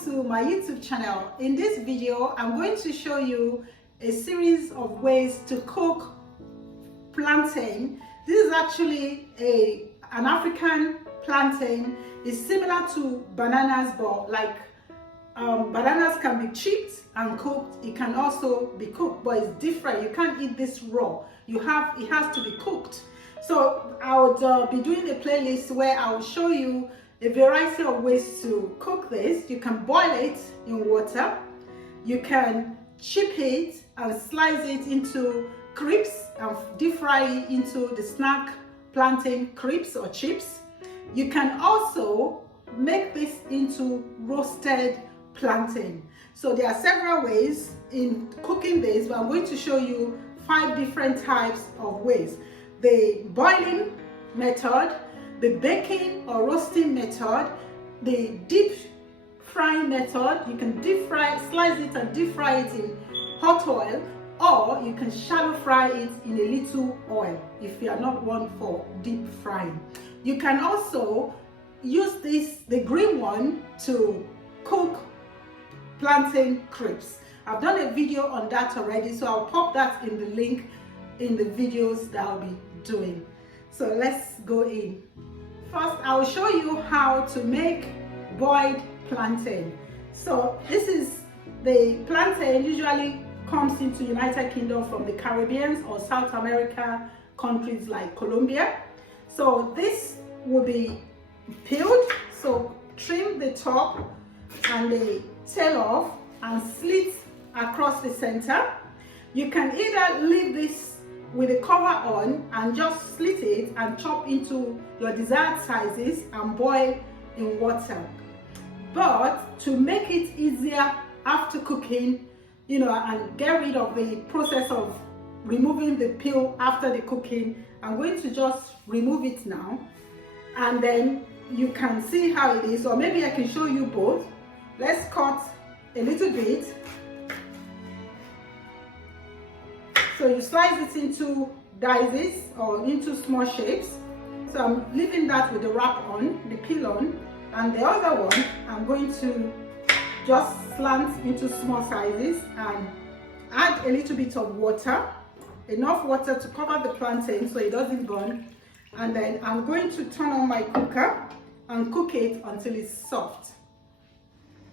welcome to my YouTube channel. In this video, I'm going to show you a series of ways to cook plantain. This is actually an African plantain. It's similar to bananas, but like bananas can be chipped and cooked. It can also be cooked, but it's different. You can't eat this raw. It has to be cooked. So I would be doing a playlist where I will show you a variety of ways to cook this. You can boil it in water. You can chip it and slice it into crisps and deep fry it into the snack plantain crisps or chips. You can also make this into roasted plantain. So there are several ways in cooking this, but I'm going to show you 5 different types of ways. The boiling method, the baking or roasting method, the deep frying method. You can deep fry, slice it and deep fry it in hot oil, or you can shallow fry it in a little oil if you are not one for deep frying. You can also use the green one to cook plantain crisps. I've done a video on that already, so I'll pop that in the link in the videos that I'll be doing. So let's go in. First, I will show you how to make boiled plantain. So this is the plantain usually comes into United Kingdom from the Caribbean or South America countries like Colombia. So this will be peeled. So trim the top and the tail off and slit across the center. You can either leave this with the cover on and just slit it and chop into your desired sizes and boil in water. But to make it easier after cooking, and get rid of the process of removing the peel after the cooking, I'm going to just remove it now, and then you can see how it is, or maybe I can show you both. Let's cut a little bit. So you slice it into dices or into small shapes. So I'm leaving that with the wrap on, the peel on, and the other one I'm going to just slant into small sizes and add a little bit of water, enough water to cover the plantain so it doesn't burn. And then I'm going to turn on my cooker and cook it until it's soft.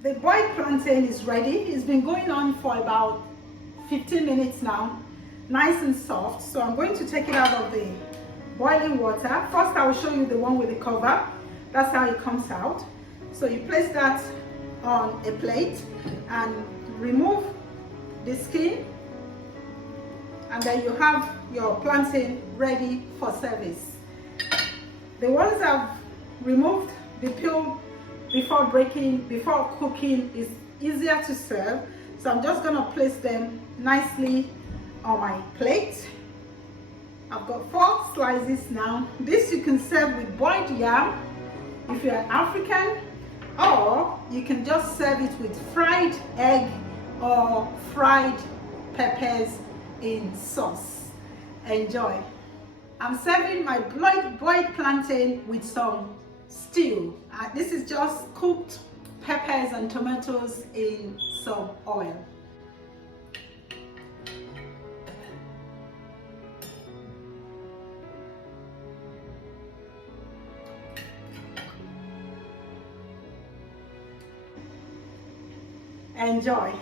The boiled plantain is ready. It's been going on for about 15 minutes now. Nice and soft. So I'm going to take it out of the boiling water. First, I will show you the one with the cover. That's how it comes out. So you place that on a plate and remove the skin, and then you have your plantain ready for service. The ones I've removed the peel before cooking is easier to serve. So I'm just going to place them nicely on my plate. I've got 4 slices now. This you can serve with boiled yam if you're African, or you can just serve it with fried egg or fried peppers in sauce. Enjoy. I'm serving my boiled plantain with some stew. This is just cooked peppers and tomatoes in some oil. Enjoy.